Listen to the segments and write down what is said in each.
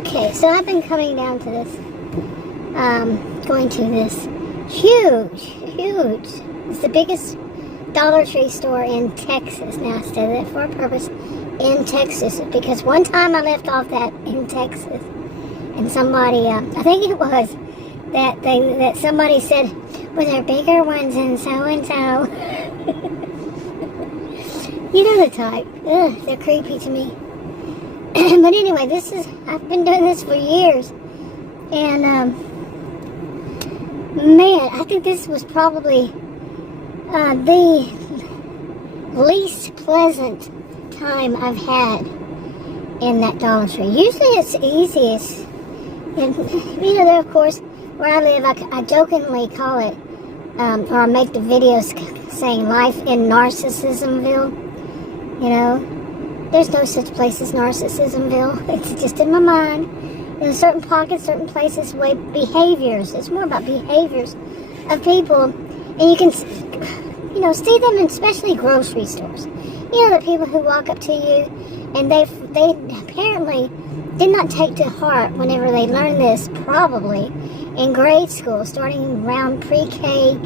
Okay, so I've been coming down to this, going to this huge, it's the biggest Dollar Tree store in Texas. Now I said that for a purpose, in Texas, because one time I left off that in Texas, and somebody, I think it was, that somebody said, well, there are bigger ones in so-and-so. You know the type. Ugh, they're creepy to me. But anyway, I've been doing this for years. And, man, I think this was probably the least pleasant time I've had in that Dollar Tree. Usually it's the easiest. And, you know, there, of course, where I live, I jokingly call it, or I make the videos saying life in Narcissismville. You know, there's no such place as Narcissismville. It's just in my mind. In certain pockets, certain places, behaviors. It's more about behaviors of people. And you can, you know, see them in especially grocery stores. You know, the people who walk up to you and they apparently did not take to heart whenever they learned this, probably in grade school, starting around pre-K,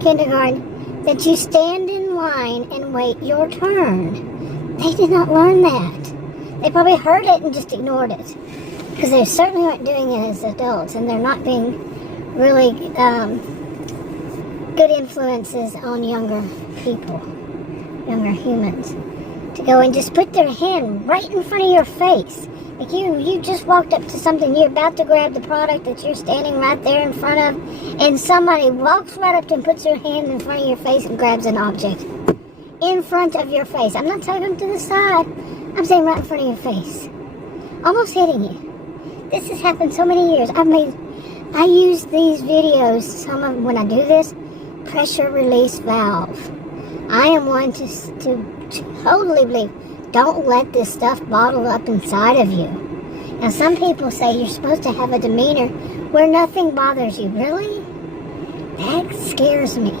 kindergarten, that you stand in line and wait your turn. They did not learn that. They probably heard it and just ignored it. Because they certainly aren't doing it as adults, and they're not being really good influences on younger people, younger humans, to go and just put their hand right in front of your face. Like you just walked up to something, you're about to grab the product that you're standing right there in front of, and somebody walks right up to and puts their hand in front of your face and grabs an object. In front of your face. I'm not talking to the side. I'm saying right in front of your face. Almost hitting you. This has happened so many years. I use these videos, when I do this, pressure release valve. I am one to totally believe, don't let this stuff bottle up inside of you. Now, some people say you're supposed to have a demeanor where nothing bothers you. Really? That scares me.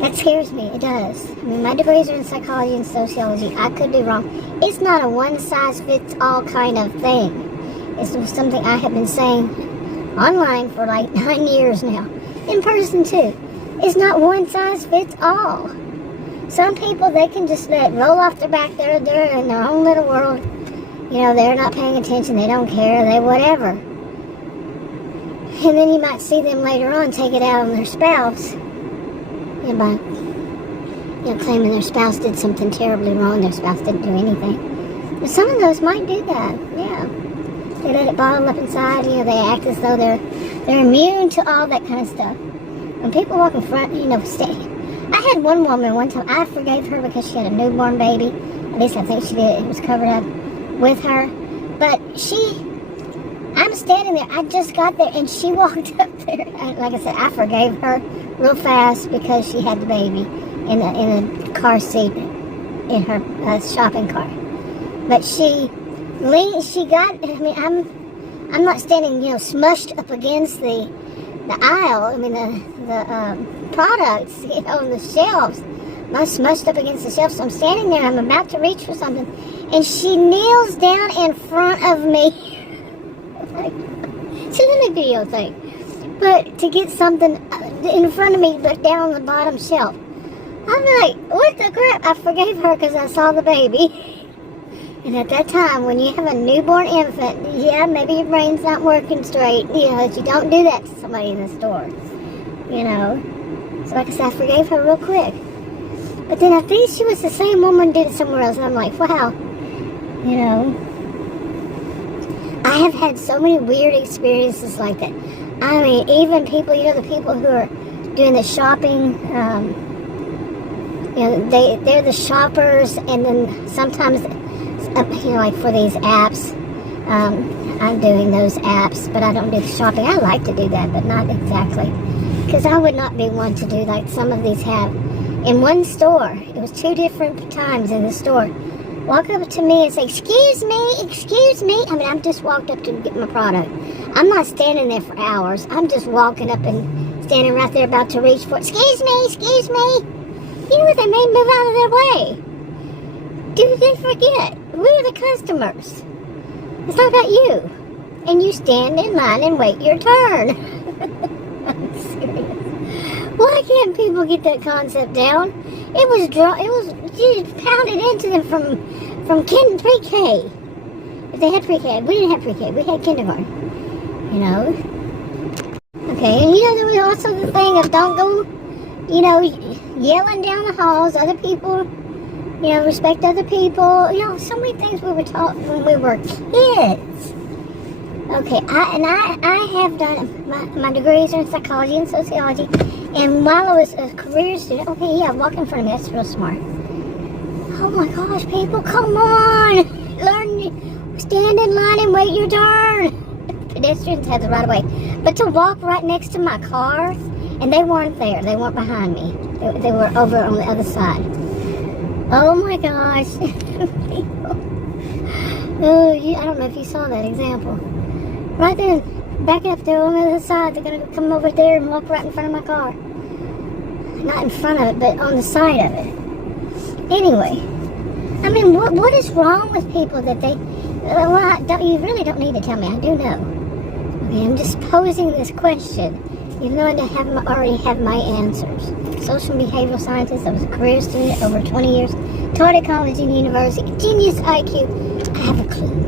That scares me. It does. I mean, my degrees are in psychology and sociology. I could be wrong. It's not a one-size-fits-all kind of thing. It's something I have been saying online for like 9 years now. In person, too. It's not one-size-fits-all. Some people, they can just let it roll off their back. They're in their own little world. You know, they're not paying attention. They don't care. They whatever. And then you might see them later on take it out on their spouse. By claiming their spouse did something terribly wrong, their spouse didn't do anything. But some of those might do that, yeah. They let it bottle up inside, you know, they act as though they're immune to all that kind of stuff. When people walk in front, you know, I had one woman one time, I forgave her because she had a newborn baby. At least I think she did, it was covered up with her. But I'm standing there, I just got there, and she walked up there. Like I said, I forgave her real fast because she had the baby in a car seat in her shopping cart. But I'm not standing, you know, smushed up against the aisle. I mean, the products, you know, on the shelves. I'm not smushed up against the shelves. So I'm standing there, I'm about to reach for something, and she kneels down in front of me. Like, it's a little video thing. But to get something in front of me, but down on the bottom shelf. I'm like, what the crap? I forgave her because I saw the baby. And at that time, when you have a newborn infant, yeah, maybe your brain's not working straight. You know, you don't do that to somebody in the store. You know. So like I said, I forgave her real quick. But then I think she was the same woman did it somewhere else. And I'm like, wow. You know. I have had so many weird experiences like that. I mean, even people, you know, the people who are doing the shopping, you know, they're the shoppers, and then sometimes, you know, like for these apps, I'm doing those apps, but I don't do the shopping. I like to do that, but not exactly, because I would not be one to do like some of these have. In one store, it was 2 different times in the store, walk up to me and say, excuse me. I mean, I've just walked up to get my product. I'm not standing there for hours. I'm just walking up and standing right there about to reach for it. Excuse me. You know what, they may move out of their way. Do they forget? We're the customers. It's not about you. And you stand in line and wait your turn. I'm serious. Why can't people get that concept down? It was pounded into them from pre-K. If they had pre-K, we didn't have pre-K. We had kindergarten. You know. Okay, and there was also the thing of don't go, yelling down the halls. Other people, respect other people. So many things we were taught when we were kids. Okay, I have done my degrees are in psychology and sociology, and while I was a career student, walk in front of me, that's real smart. Oh my gosh, people, come on, stand in line and wait your turn. Pedestrians had the right of way, but to walk right next to my car, and they weren't there, they weren't behind me, they were over on the other side. Oh my gosh, people. Oh, I don't know if you saw that example. Right then, back up there on the other side. They're going to come over there and walk right in front of my car. Not in front of it, but on the side of it. Anyway, I mean, what is wrong with people that they... you really don't need to tell me. I do know. Okay, I'm just posing this question, even though I already have my answers. Social behavioral scientist. I was a career student over 20 years. Taught at college and university. Genius IQ. I have a clue.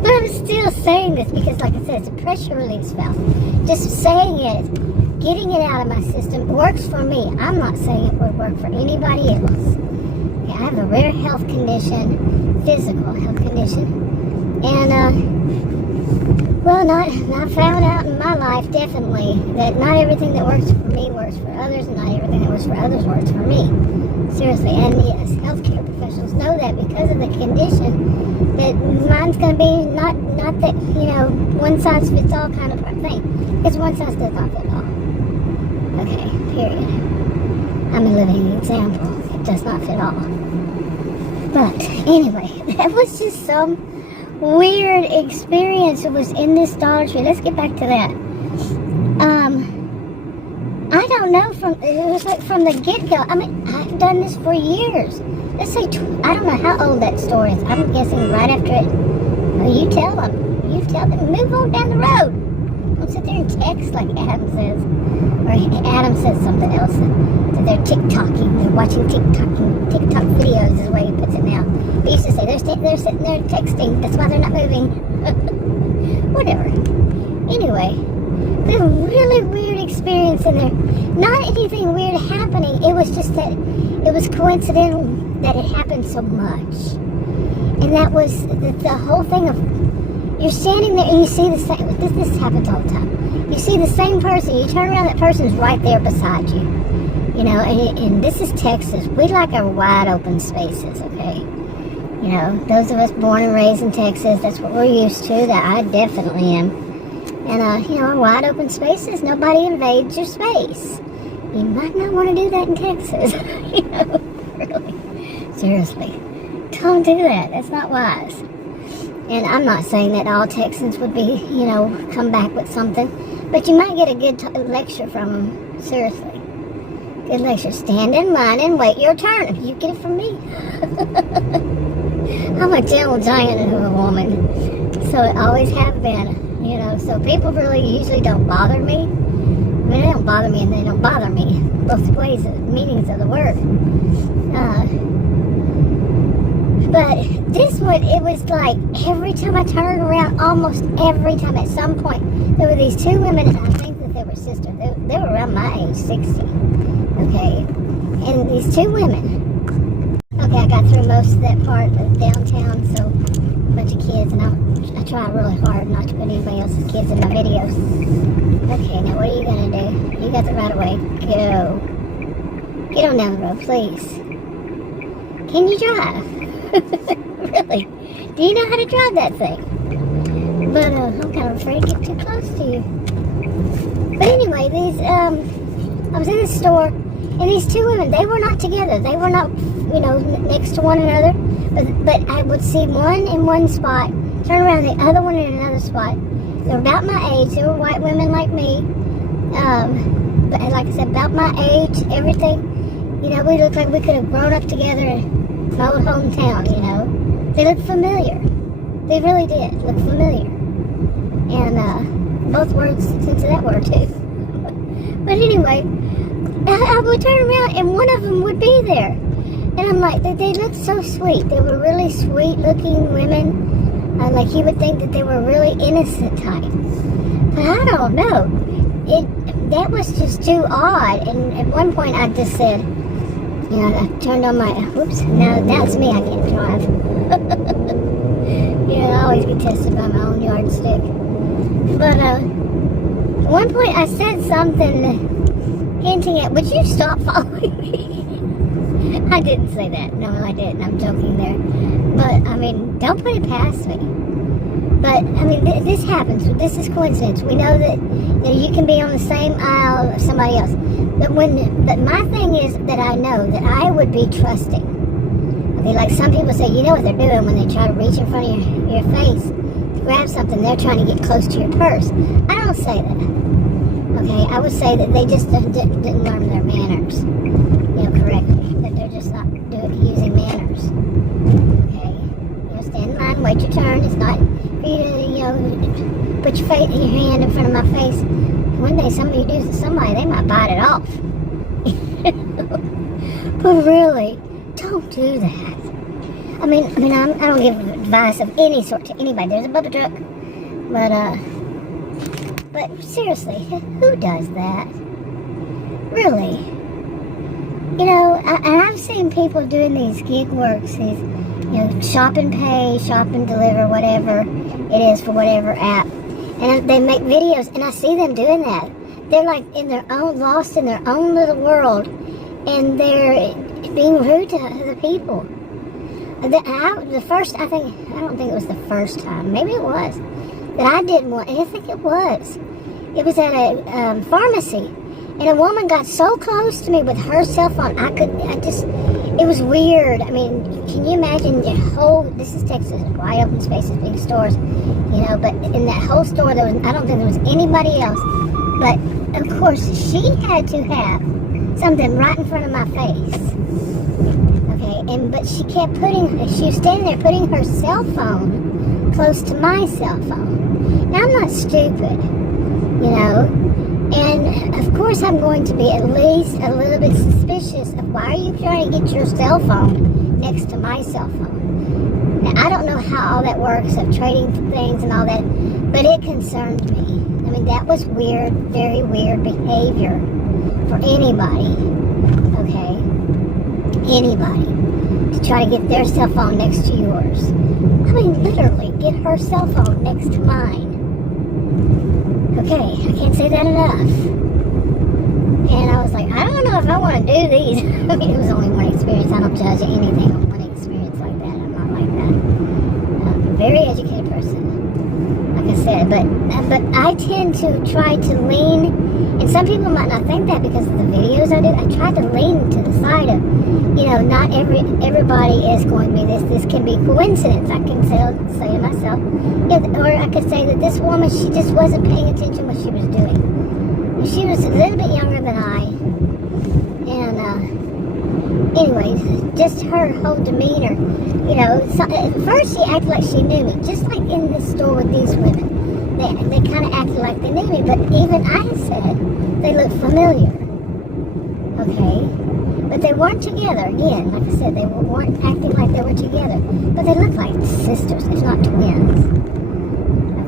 But I'm still saying this because, like I said, it's a pressure release valve. Just saying it, getting it out of my system works for me. I'm not saying it would work for anybody else. Okay, I have a rare health condition, physical health condition, and I found out in my life definitely that not everything that works for me works for others, and not everything that works for others works for me. Seriously, and yes, healthcare professionals know that because of the condition. That mine's going to be not that, one size fits all kind of thing. Because one size does not fit all. Okay, period. I'm a living example. It does not fit all. But anyway, that was just some weird experience. It was in this Dollar Tree. Let's get back to that. I don't know, it was like from the get-go. I mean, I've done this for years. Let's say, I don't know how old that store is. I'm guessing right after it. Well, you tell them, move on down the road. Don't sit there and text like Adam says. Or Adam says something else. So they're TikToking, they're watching TikTok videos is the way he puts it now. He used to say, they're sitting there texting, that's why they're not moving. Whatever. Anyway. A really weird experience in there. Not anything weird happening. It was just that it was coincidental that it happened so much. And that was the whole thing of you're standing there and you see the same. This happens all the time. You see the same person. You turn around, that person's right there beside you. And this is Texas. We like our wide open spaces, okay? Those of us born and raised in Texas, that's what we're used to. That I definitely am. And, wide open spaces, nobody invades your space. You might not want to do that in Texas. Really. Seriously. Don't do that. That's not wise. And I'm not saying that all Texans would be, come back with something. But you might get a good lecture from them. Seriously. Good lecture. Stand in line and wait your turn. You get it from me. I'm a gentle giant of a woman. So it always have been. So people really usually don't bother me. I mean, they don't bother me and they don't bother me. Both ways, meanings of the word. But this one, it was like every time I turned around, almost every time at some point, there were these two women, and I think that they were sisters. They were around my age, 60. Okay? And these two women. Okay, I got through most of that part of downtown, so a bunch of kids, and I try really hard not to put anybody else's kids in my videos. Okay, now what are you going to do? You got the right of way. Go. Get on down the road, please. Can you drive? Really? Do you know how to drive that thing? But I'm kind of afraid to get too close to you. But anyway, I was in the store, and these two women, they were not together. They were not, next to one another. But I would see one in one spot, turn around, the other one in another spot. They were about my age. They were white women like me. But like I said, about my age, everything. We looked like we could have grown up together in my old hometown, They looked familiar. They really did look familiar. And both words, sense of that word too. But anyway, I would turn around and one of them would be there. And I'm like, they looked so sweet. They were really sweet looking women. Like you would think that they were really innocent type. But I don't know. That was just too odd. And at one point I just said, you know, I turned on my, whoops, now that's me, I can't drive. You know, I always get tested by my own yardstick. But at one point I said something hinting at, would you stop following me? I didn't say that. No, I didn't. I'm joking there. But, I mean, don't put it past me. But, I mean, this happens. This is coincidence. We know that you can be on the same aisle as somebody else. But my thing is that I know that I would be trusting. Okay, like some people say, you know what they're doing when they try to reach in front of your face to grab something. They're trying to get close to your purse. I don't say that. Okay, I would say that they just didn't learn their manners, you know, correctly. That they're just not using manners. Okay, you know, stand in line, wait your turn. It's not for you to, you know, put your hand in front of my face. One day somebody does to somebody, they might bite it off. But really, don't do that. I mean, I don't give advice of any sort to anybody. There's a bubble truck, but seriously, who does that? Really? You know, and I've seen people doing these gig works, these, you know, shop and pay, shop and deliver, whatever it is for whatever app. And they make videos, and I see them doing that. They're like in their own, lost in their own little world, and they're being rude to the people. The first, I don't think it was the first time, maybe it was, that I did one, and I think it was. It was at a pharmacy, and a woman got so close to me with her cell phone, it was weird. I mean, can you imagine this is Texas, wide open spaces, big stores, you know, but in that whole store, I don't think there was anybody else. But, of course, she had to have something right in front of my face. Okay, but she was standing there putting her cell phone close to my cell phone. Now, I'm not stupid, you know. And, of course, I'm going to be at least a little bit suspicious of why are you trying to get your cell phone next to my cell phone. Now, I don't know how all that works of trading things and all that, but it concerned me. I mean, that was weird, very weird behavior for anybody, okay? Anybody. To try to get their cell phone next to yours. I mean, literally, get her cell phone next to mine. Okay, I can't say that enough. And I was like, I don't know if I want to do these. I mean, it was only one experience. I don't judge anything on one experience like that. I'm not like that. I'm a very educated person, like I said. But I tend to try to lean, and some people might not think that because of the videos I do. I try to lean to the side of, you know, not everybody is going to be this. This can be coincidence. I can say to myself, or I could say that this woman, she just wasn't paying attention what she was doing. She was a little bit younger than I, and anyways, just her whole demeanor, you know. So, at first she acted like she knew me, just like in the store with these women. They kind of acted like they knew me, but even I said they looked familiar. Okay, but they weren't together. Again, like I said, they weren't acting like they were together, but they looked like sisters, if not twins.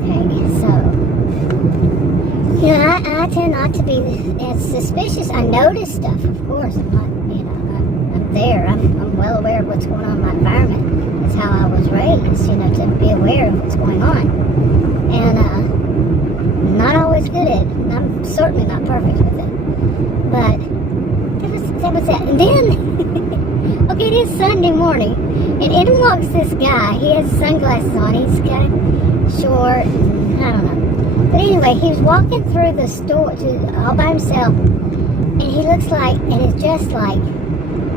Okay, so, you know, I tend not to be as suspicious. I notice stuff, of course. I'm not, you know, I'm there. I'm well aware of what's going on in my environment. That's how I was raised, you know, to be aware of what's going on. And I'm not always good at it. I'm certainly not perfect with it. But that was that. And then, okay, it is Sunday morning, and in walks this guy. He has sunglasses on. He's kind of short, and I don't know. But anyway, he was walking through the store all by himself, and he looks like, and is dressed like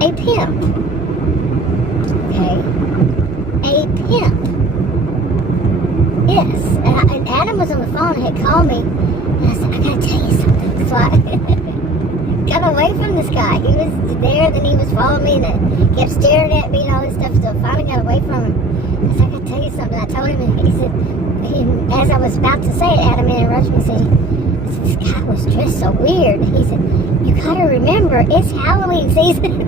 a pimp. Okay? A pimp. Yes. And Adam was on the phone and had called me, and I said, I gotta tell you something. So I got away from this guy. He was there, then he was following me, and kept staring at me and all this stuff, so I finally got away from him. I said, I tell you something. I told him, and he said, as I was about to say it, Adam interrupted me and said, this guy was dressed so weird. He said, you gotta remember, it's Halloween season.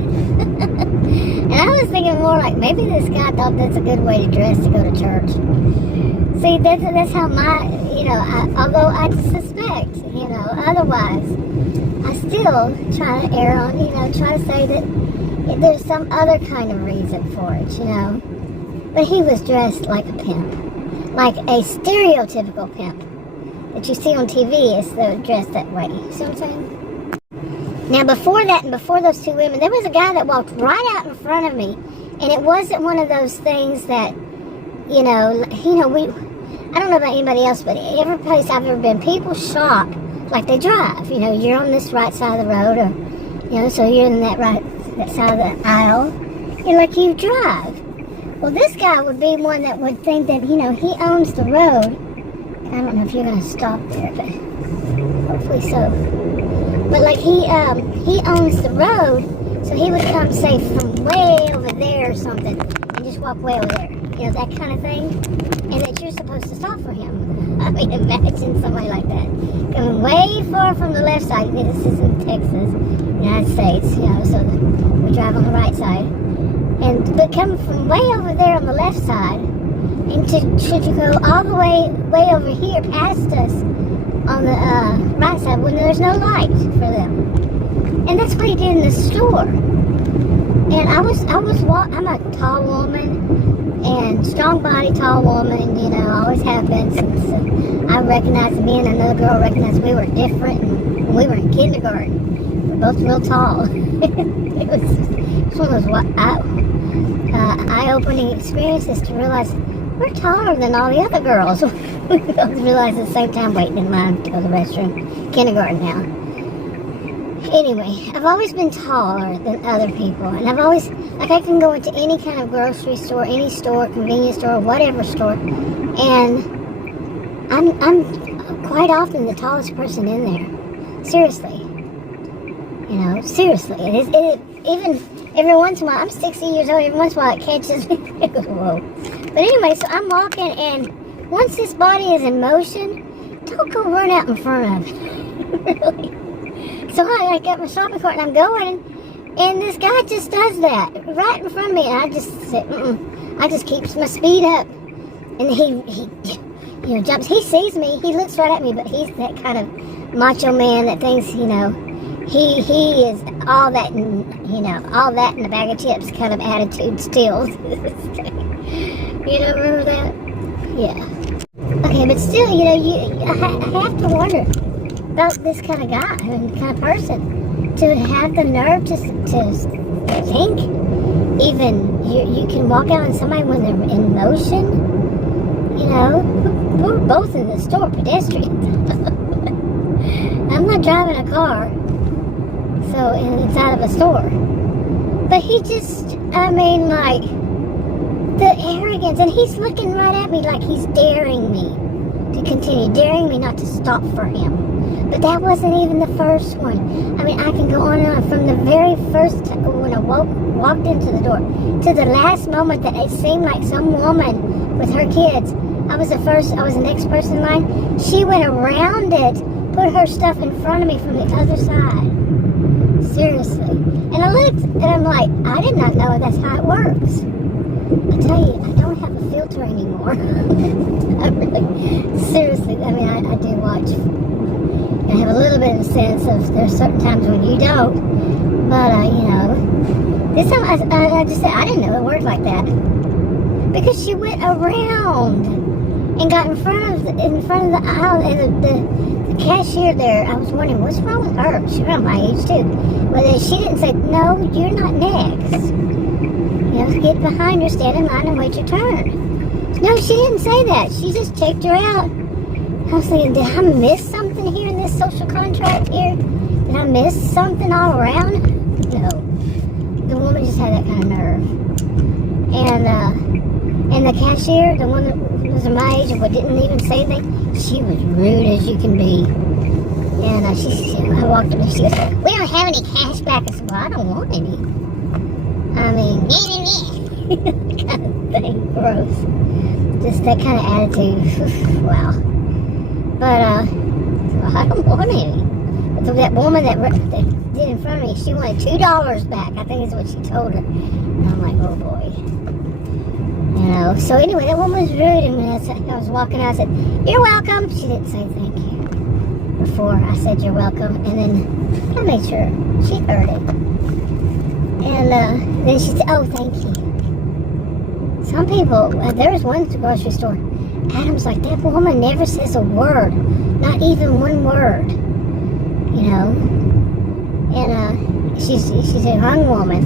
And I was thinking more like, maybe this guy thought that's a good way to dress to go to church. See, that's how although I suspect, otherwise, I still try to err on, try to say that there's some other kind of reason for it, But he was dressed like a pimp. Like a stereotypical pimp that you see on TV is dressed that way. You see what I'm saying? Now, before that and before those two women, there was a guy that walked right out in front of me. And it wasn't one of those things that, I don't know about anybody else, but every place I've ever been, people shop like they drive. You're on this right side of the road, or, so you're in that side of the aisle. You're like, you drive. Well, this guy would be one that would think that, he owns the road. I don't know if you're going to stop there, but hopefully so. But like he owns the road, so he would come, say, from way over there or something, and just walk way over there. That kind of thing. And that you're supposed to stop for him. I mean, imagine somebody like that. Coming way far from the left side. This is in Texas, United States, so we drive on the right side. But coming from way over there on the left side, and should you go all the way over here past us on the right side when there's no light for them. And that's what he did in the store. And I'm a tall woman, and strong body, tall woman, always have been since I recognized me and another girl recognized we were different when we were in kindergarten. We were both real tall. It was one of those eye-opening experiences to realize we're taller than all the other girls. We both realized at the same time, waiting in line to go to the restroom. Kindergarten now. Anyway, I've always been taller than other people, and I've always, I can go into any kind of grocery store, any store, convenience store, whatever store, and I'm quite often the tallest person in there. Seriously. Seriously. It even every once in a while, I'm 60 years old, every once in a while it catches me. Whoa. But anyway, so I'm walking, and once this body is in motion, don't go run out in front of it. Really. So I got my shopping cart and I'm going, and this guy just does that right in front of me, and I just said, I just keeps my speed up, and he jumps. He sees me, he looks right at me, but he's that kind of macho man that thinks, he is all that, all that in a bag of chips kind of attitude still. Remember that? Yeah. Okay, but still, I have to wonder about this kind of guy and kind of person to have the nerve to think even you can walk out on somebody when they're in motion. We're both in the store, pedestrians. I'm not driving a car, so inside of a store. But he just, the arrogance, and he's looking right at me like he's daring me to continue, daring me not to stop for him. But that wasn't even the first one. I can go on and on from the very first time when I walked into the door to the last moment that it seemed like some woman with her kids, I was the next person in line. She went around it, put her stuff in front of me from the other side. Seriously. And I looked, and I'm like, I did not know that's how it works. I tell you, I don't have a filter anymore. Seriously, I do watch. I have a little bit of a sense of there's certain times when you don't. But, this time I just said, I didn't know it worked like that. Because she went around and got in front of the aisle, and the cashier there, I was wondering, what's wrong with her? She's around my age, too. But she didn't say, no, you're not next. Get behind her, stand in line, and wait your turn. No, she didn't say that. She just checked her out. I was thinking, did I miss something here in this social contract here? Did I miss something all around? No. The woman just had that kind of nerve. And the cashier, the one that was my age and didn't even say anything, she was rude as you can be. And I walked up and she goes, we don't have any cash back. I said, well, I don't want any. kind of thing. Gross. Just that kind of attitude. Wow. But, I don't want any. So that woman that did in front of me, she wanted $2 back. I think is what she told her. And I'm like, oh boy. You know. So anyway, that woman was rude. And when I was walking out, I said, "You're welcome." She didn't say thank you before I said you're welcome. And then I made sure she heard it. And then she said, "Oh, thank you." Some people, there was one grocery store. Adam's like, that woman never says a word, not even one word. You know, and she's a young woman,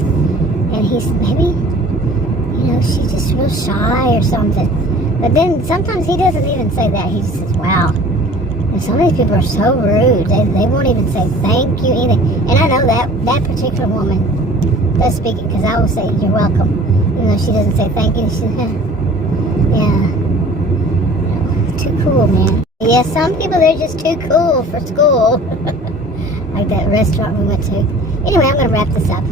and he's maybe, you know, she's just real shy or something. But then sometimes he doesn't even say that. He just says, "Wow." And some of these people are so rude. They won't even say thank you either. And I know that particular woman does speak it, because I will say you're welcome, even though she doesn't say thank you. She says, yeah, you know, too cool, man. Yeah, some people, they're just too cool for school. Like that restaurant we went to. Anyway, I'm going to wrap this up.